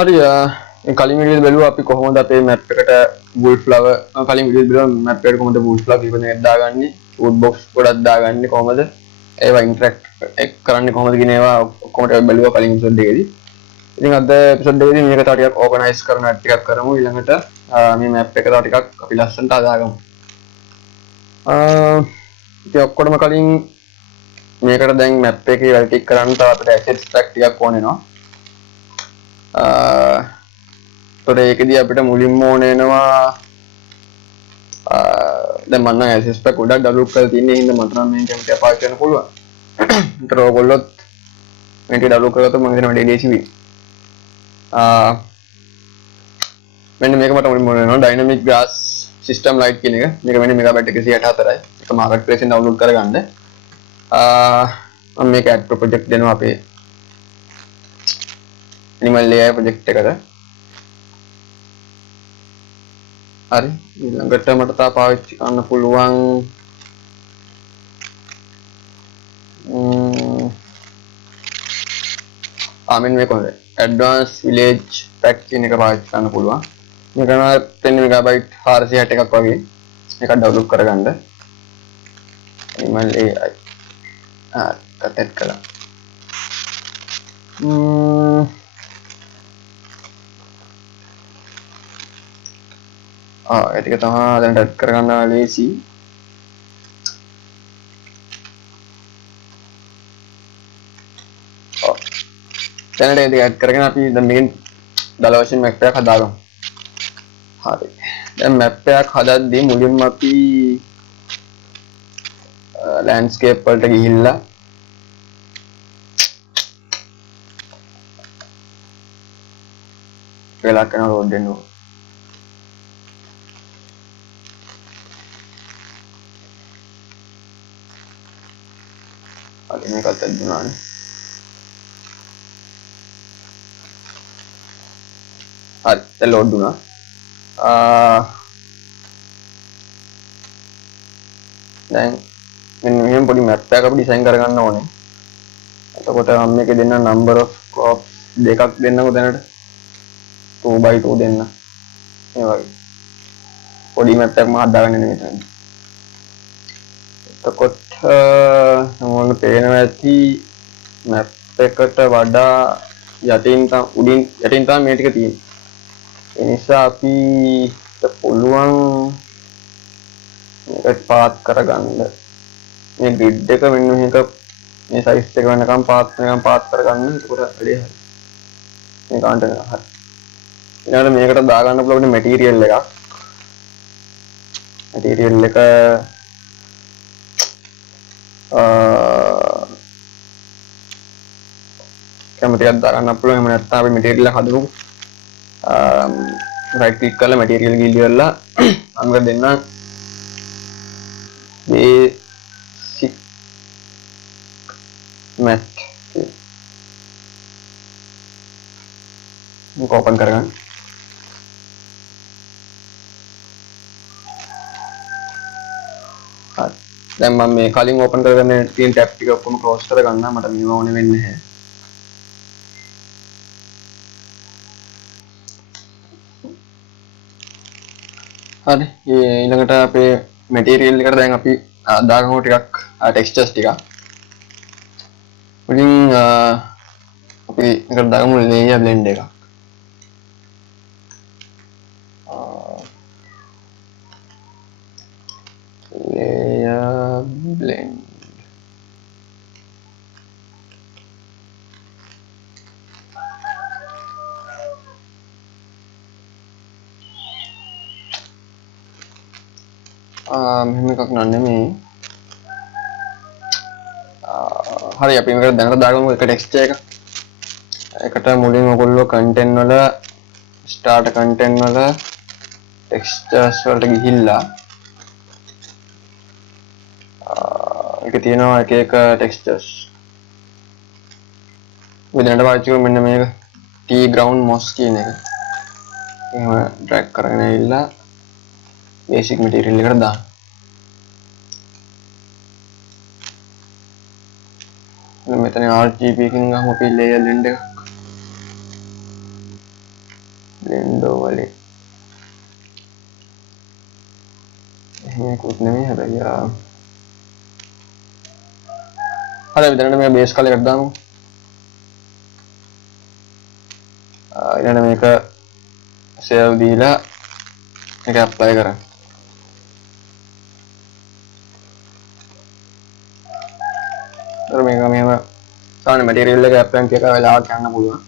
හරි කලින් වීඩියෝ බලුවා අපි කොහොමද අපේ මැප් එකට wool flower කලින් වීඩියෝ බලුවා මැප් එකට කොහොමද wool flower කීප දෙනෙක් දාගන්නේ wood box ගොඩක් දාගන්නේ කොහොමද ඒවා ඉන්ටරැක්ට් කරන්නේ කොහොමද කියන ඒවා ඔක්කොම බලුවා කලින් එපිසෝඩ් එකේදී. ඉතින් අද එපිසෝඩ් එකේදී මේක තව ටිකක් ඕගනයිස් කරන ටිකක් කරමු. ඊළඟට මේ මැප් එක තව ටිකක් අපි ලස්සනට හදාගමු. ඉතින් ඔක්කොටම කලින් මේකට දැන් මැප් එකේ වැඩ ටික කරන්න තව අපිට ඇසෙට්ස් පැක් ටිකක් ඕන වෙනවා. තොර ඒකදී අපිට මුලින්ම ඕන වෙනවා දැන් මම නම් ඇසෙට්ස් පැක් ගොඩක් ඩවුන්ලෝඩ් කරලා තියෙන හින්දා මට නම් මේක කැමති පාවිච්චි කරන්න පුළුවන්. ඒතර ඔයගොල්ලොත් මේක ඩවුන්ලෝඩ් කරගත්තොත් මම හිතනවා වැඩි ලේසි වෙයි. මෙන්න මේක මට මුලින්ම ඕන වෙනවා ඩයිනමික් ග්‍රාස් සිස්ටම් ලයිට් කියන එක. මේක වෙන්නේ මෙගාබයිට් 164යි. ඒක මාකට් ප්ලේස් එකෙන් ඩවුන්ලෝඩ් කරගන්න. මම මේක ඇඩ් ප්‍රොජෙක්ට් දෙනවා අපේ animal layer project එකට. හරි ඊළඟට මට තා පාවිච්චි කරන්න පුළුවන් මෙන්න මේක හොඳයි advanced village pack කියන එක පාවිච්චි කරන්න පුළුවන්. මේක නම් 10 MB 461ක් වගේ මේක ඩවුන්ලෝඩ් කරගන්න. animal AI කටෙත් කළා. ඒක තමයි දැන් ටැග් කරගන්න ලේසි. දැන් ඒක ටැග් කරගෙන අපි දැන් මේකෙන් දල වශයෙන් මැප් එකක් හදාගමු. හරි. දැන් මැප් එකක් හදද්දී මුලින්ම අපි ලෑන්ඩ්ස්කේප් වලට ගිහිල්ලා වෙලා කරන රෝඩ් දෙන්න ඕන. මේකත් ඇදුනානේ. හරි දැන් ලෝඩ් වුණා. දැන් මෙන්න මෙහෙම පොඩි මැප් එකක් අපි ඩිසයින් කරගන්න ඕනේ. එතකොට මම මේකේ දෙන්න number of crops දෙකක් දෙන්නකෝ දැනට 2x2 දෙන්න. මේ වගේ පොඩි මැප් එකක් මම හදාගන්න ඉන්නේ මෙතන. එතකොට මොන පේනවා ඇති මැප් එකට වඩා යටින් තමයි මේ ටික තියෙන්නේ. ඒ නිසා අපි පුළුවන් මේක පාත් කරගන්න. මේ ග්‍රිඩ් එක මෙන්න මේක මේ සයිස් එක වෙනකම් පාත් කරගන්න. ඒකට වැඩි හරි. මේ කාන්ට හරි. ඊළඟට මේකට දාගන්න පුළුවන් මැටීරියල් එකක්. මැටීරියල් එක කැමතියක් දාගන්න පුළුවන්. එහෙම නැත්නම් අපි මැටීරියල් එක හදමු. රයිට් ක්ලික් කරලා මැටීරියල් ගිලියලා අංග දෙන්න basic mat මේක ඕපන් කරගන්න. හරි දැන් මම මේ කලින් ඕපන් කරගෙන තියෙන ටැබ් ටික ඔක්කොම ක්ලෝස් කරගන්න. මට මේව ඕනේ වෙන්නේ නැහැ. හරි ඊළඟට අපේ මැටීරියල් එකට දැන් අපි දාගමු ටිකක් ටෙක්ස්චර්ස් ටික. මුලින් අපි එකට දාගමු ලේයර් බ්ලෙන්ඩ් එකක්. layer blend මෙහෙම එකක් නෙමෙයි. හරි අපි මේකට දැනට දාගමු එක ටෙක්ස්චර් එක. ඒකට මුලින්ම ඔයගොල්ලෝ content වල start content වල textures වලට ගිහිල්ලා ඒක තියෙනවා එක එක textures. ඔය දැනට පාවිච්චි කරමු මෙන්න මේක tea ground moss කියන එක. එහෙම drag කරගෙන ඇවිල්ලා basic material එකට දාන්න. මෙතන RGB එකකින් ගහමු අපි layer blend එක. blender වලින් මේකුත් නෙමෙයි හැබැයි හරි විතරට මේ බේස් කලර් එකක් දාමු. ඊළඟට මේක සේව් දීලා මේක ඇප්ලයි කරන්න. ඊට මේක මෙහෙම සාමාන්‍ය මැටීරියල් එක ඇප්ලයි කරන එක වෙලාවක් යන්න පුළුවන්.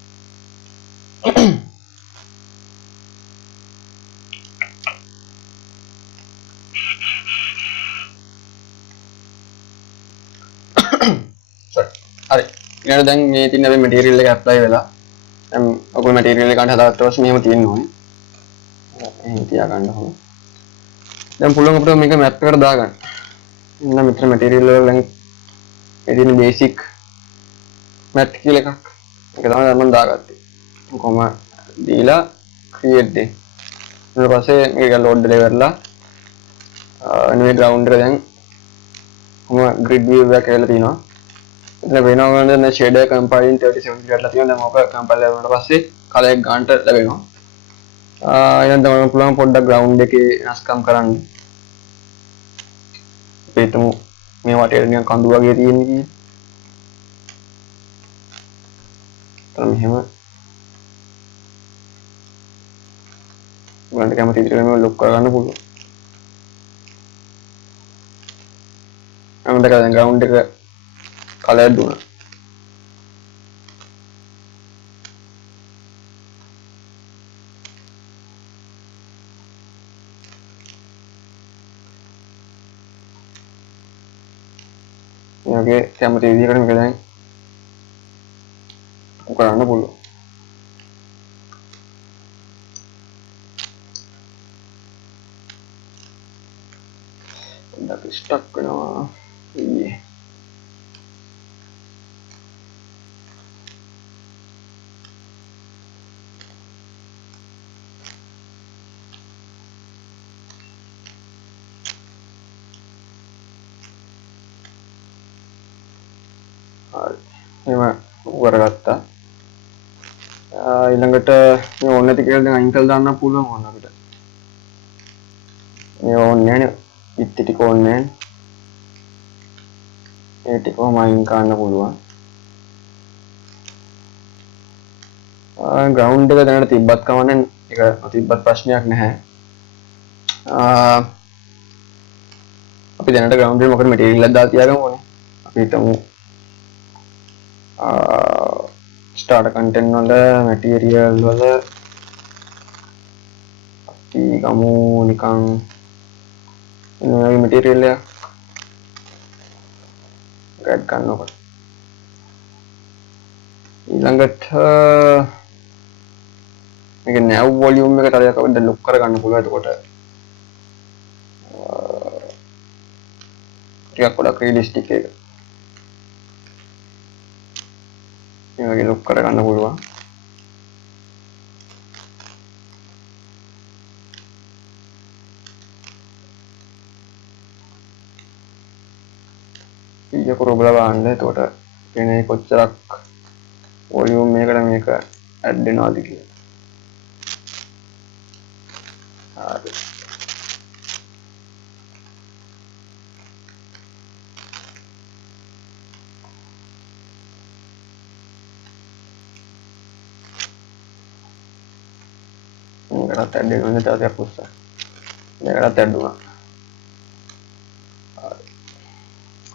හරි ඊළඟට දැන් මේ තියෙන අපේ මැටීරියල් එක ඇප්ලයි වෙලා දැන් ඔකෝ මැටීරියල් එක ගන්න හදාගත්ත පස්සේ මෙහෙම තියෙන්න ඕනේ. එහෙනම් තියා ගන්න ඕනේ. දැන් පුළුවන් අපිට මේක මැප් එකට දාගන්න. ඉන්න මෙතන මැටීරියල් වල දැන් මේ තියෙන බේසික් මැට් කියලා එකක්. ඒක තමයි මම දාගත්තේ. කොහොම දීලා ක්‍රියේට් දෙන්න. ඊට පස්සේ මේක ලෝඩ් දෙලා ඉවරලා මේ ග්‍රවුන්ඩ් එක දැන් කොහොම ග්‍රිඩ් view එකක් කියලා තියෙනවා. එතන වෙනවා ගන්න shader compiling 37 කියලා තියෙනවා. දැන් ඔක compile කරනකොට පස්සේ කලර් එක ගන්නට ලැබෙනවා. ඊළඟ තමයි පුළුවන් පොඩ්ඩක් ග්‍රවුන්ඩ් එකේ වෙනස්කම් කරන්න. අපි හිතමු මේ වටේට නිකන් කඳු වගේ තියෙන්නේ කියලා. මෙහෙම ගන්න කැමති විදිහට මේක ලොක් කරගන්න පුළුවන්. අන්න දැන් ග්‍රවුන්ඩ් එක කලර් දුන්නා. මේකේ කැමති විදිහකට මේක දැන් කරන්න පුළුවන්. පොඩ්ඩක් ස්ටක් වෙනවා. ඊයේ හරි එහෙම කරගත්තා. ඊළඟට මේ ඕන නැති කියලා දැන් අයින් කරලා දාන්න පුළුවන් ඕන අපිට. මේ ඕනේ නැහැ නේ. පිටි ටික ඕනේ නැහැ. ඒ ටිකම අයින් කරන්න පුළුවන්. ග්‍රවුන්ඩ් එක දැනට තිබ්බත් කමන්නේ ඒක තිබ්බත් ප්‍රශ්නයක් නැහැ. අපි දැනට ග්‍රවුන්ඩ් එකේ මොකද මැටීරියල් එකක් දාලා තියාගමු ඕනේ. අපි හිතමු ස්ටාර්ටර් කන්ටෙන්ට් වල මැටීරියල් වල අපි ගමු නිකන් මේ මැටීරියල් එක ගඩ් ගන්නකොට ඊළඟට මේක නැව් වොලියුම් එක තරයක් අපිට ලොක් කරගන්න පුළුවන්. එතකොට ටිකක් පොඩක් රියලිස්ටික් එක මේ වගේ ලොක් කරගන්න පුළුවන්. ඊය කරබලා බලන්න. එතකොට එනේ කොච්චරක් වොලියුම් එකකට මේක ඇඩ් වෙනවද කියලා. හරි. මේකට ඇඩ් වෙනවා තාත්තේ පුස්සා. මේකට ඇඩ් වුණා.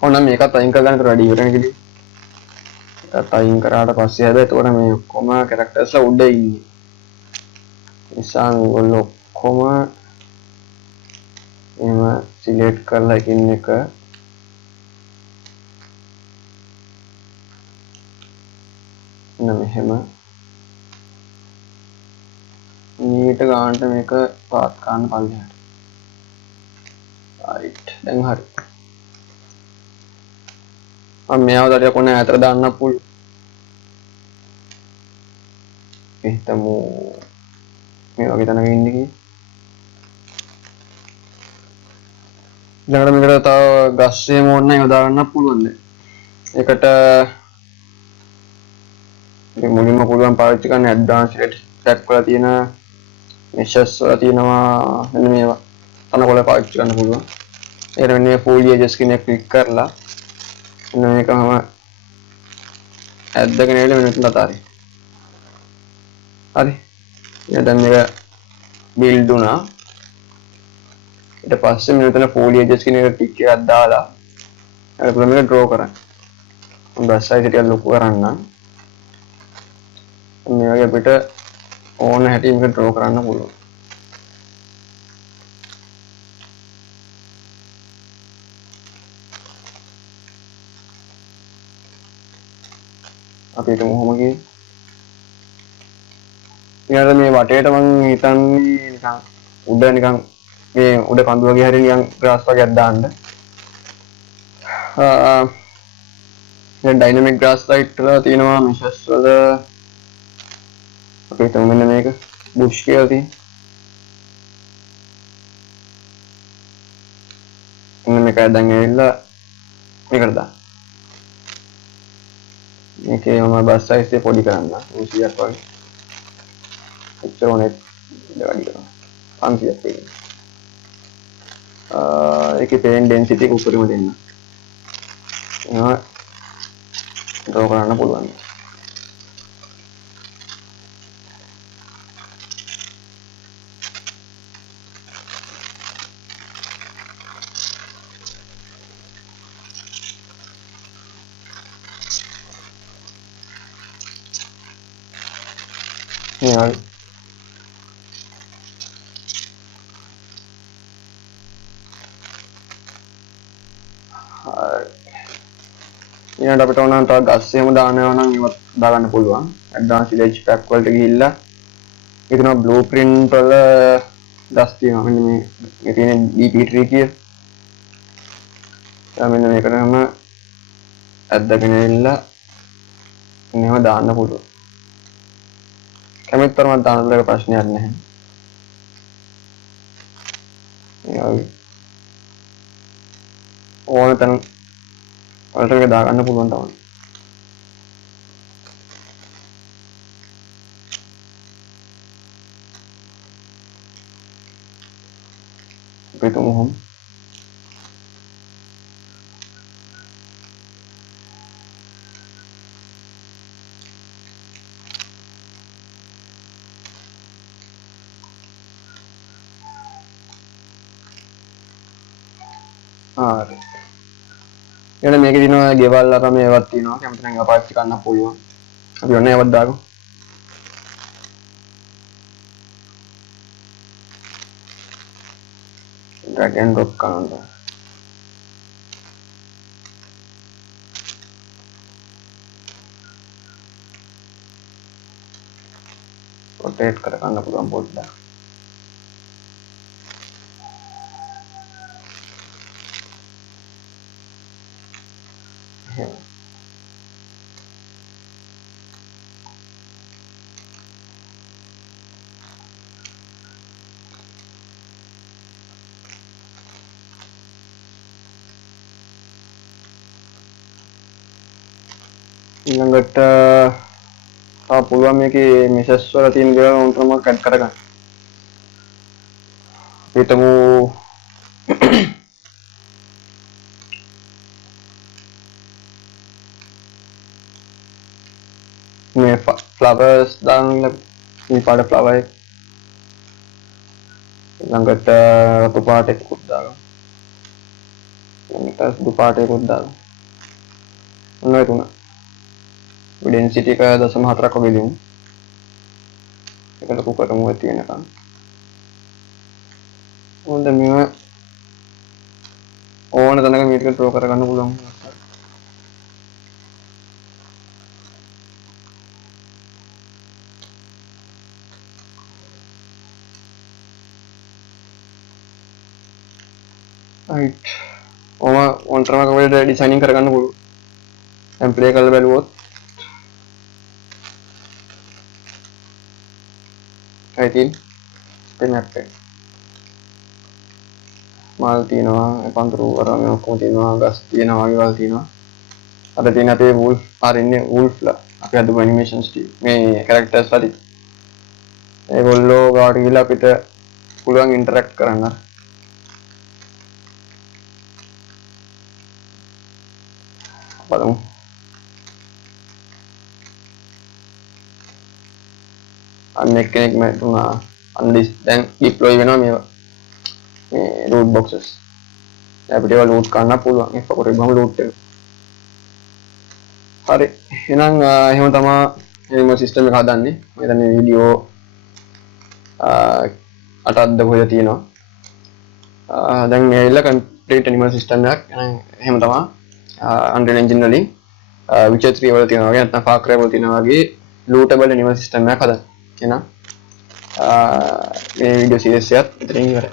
ඕන මේකත් අයින් කරගන්න වැඩි ඉවරනේ කිව්වේ. ඒකත් අයින් කරාට පස්සේ හැබැයි එතකොට මේ ඔක්කොම කැරක්ටර්ස්ලා උඩ ඉන්නේ. නිසා මේගොල්ලෝ ඔක්කොම එහෙම සිලෙක්ට් කරලා එකින් එක මෙහෙම මීට ගන්නට මේක පාත් ගන්න පල්ලෙහාට. right දැන් හරි. මම මෙයාව දඩිය කොනේ අතර දාන්න පුළුවන්. හිතමු මේ වගේ තැනක ඉන්නේ කි. ඊළඟට මේකට තව ගස් එහෙම ඕන නම් යොදා ගන්න පුළුවන් දැන්. ඒකට මේ මුලින්ම පුළුවන් පාවිච්චි කරන්න ඇඩ්වාන්ස් රෙඩ් සෙට් කරලා තියෙන meshes වල තියෙනවා මෙන්න මේවා තනකොළ පාවිච්චි කරන්න පුළුවන්. ඊට මෙන්න full edges කියන එක ක්ලික් කරලා මෙන්න මේකම ඇද්දගෙන එන්න මෙන්න මෙතන අතාරින්න. හරි. දැන් මේක build වුණා. ඊට පස්සේ මෙතන full edges කියන එක ටික් එකක් දාලා අර පුළුවන් මේක draw කරන්න. මම brush size ටිකක් ලොකු කරන්නම්. මේ වගේ අපිට ඕන හැටි මේක draw කරන්න පුළුවන්. අපි හිතමු කොහොම කියලා. ඊළඟට මේ වටේට මම හිතන්නේ නිකන් උඩ නිකන් මේ උඩ කඳු වගේ හරිය නිකන් ග්‍රාස් වගේක් දාන්න. දැන් ඩයිනමික් ග්‍රාස් ලයිට් වල තියෙනවා මෙෂස් වල අපි හිතමු මෙන්න මේක බුෂ් කියලා තියෙන. මෙන්න මේක දැන් ඇවිල්ලා මේකට දාන්න. මේකේ මම බස් සයිස් එක පොඩි කරන්න 200ක් වගේ. එච්චර ඕනෙත් වැඩි කරනවා. 500ක් වගේ. ඒකේ පේන් ඩෙන්සිටි එක උඩරම දෙන්න. එහෙනම් draw කරන්න පුළුවන්. Yeah. ඊළඟට අපිට ඕන නම් තව ගස් එහෙම දානවා නම් ඒවත් දාගන්න පුළුවන්. advanced village pack වලට ගිහිල්ලා ඒකන blueprint වල ගස් තියෙනවා. මෙන්න මේ තියෙන DP tree කිය. මෙන්න මේකටම ඇද්දගෙන ඉල්ලා මේව දාන්න පුළුවන්. කැමති තරමක් දාන්න පුළුවන් ප්‍රශ්නයක් නැහැ. ඕන තැන වලට එක දාගන්න පුළුවන් තමයි. අපි තුමු හොම්. හරි. ඊළඟ මේකේ තියෙනවා ගෙවල් අර මේවත් තියෙනවා. කැමති නම් ඒවා පාවිච්චි කරන්න පුළුවන්. අපි ඔන්න ඒවත් දාගමු. drag and drop කරනවා. rotate කර ගන්න පුළුවන් පොඩ්ඩක්. ඊළඟට පුළුවන් මේකේ මෙසස් වල තියෙන දේවල් උන්ටම කට් කරගන්න. හිතමු මේ flowers දාන්න මේ පාට flower එක ඊළඟට රතු පාට එකකුත් දාගන්න. ඊළඟට සුදු පාට එකකුත් දාගන්න. ඔන්න ඒ තුන. density එක 0.4ක් වගේ දෙමු. ඒක ලොකු කරමු තියෙනකන්. හොඳ මේව ඕන තැනක මේක draw කරගන්න පුළුවන්. right. ඕන තරමක වල ඩිසයිනින් කරගන්න පුළුවන්. දැන් ප්ලේ කරලා බලුවොත් ඉතින් මේ මැප් එක මාල් තියෙනවා පඳුරු වරම ඔක්කොම තියෙනවා ගස් තියෙනවා වගේවල් තියෙනවා අර තියෙන අපේ වූල්ෆ් ආරින්නේ වූල්ෆ්ලා අපි හදපු ඇනිමේෂන්ස් මේ කැරක්ටර්ස් හරි ඒගොල්ලෝ ගාවට ගිහිල්ලා අපිට පුළුවන් ඉන්ටරැක්ට් කරන්න. බලමු. අන්න එක්කෙනෙක් මැරුණා. අන්ඩිස් දැන් ඩිප්ලොයි වෙනවා මේවා. මේ root boxes. අපිට ඒවා ලූට් කරන්න පුළුවන්. ඒක පොරේ බහම ලූට් වෙනවා. හරි. එහෙනම් එහෙම තමයි මේ සිස්ටම් එක හදන්නේ. මම හිතන්නේ වීඩියෝ 8ක්ද කොහෙද තියෙනවා. දැන් මේ ඇවිල්ලා complete animal system එකක්. එහෙම තමයි Unreal Engine වලින් Witcher 3 වල තියෙනවා වගේ නැත්නම් Far Cry වල තියෙනවා වගේ lootable animal system එකක් හදන්න. එහෙනම් මේ වීඩියෝ සීරීස් එකත් මෙතනින් ඉවරයි.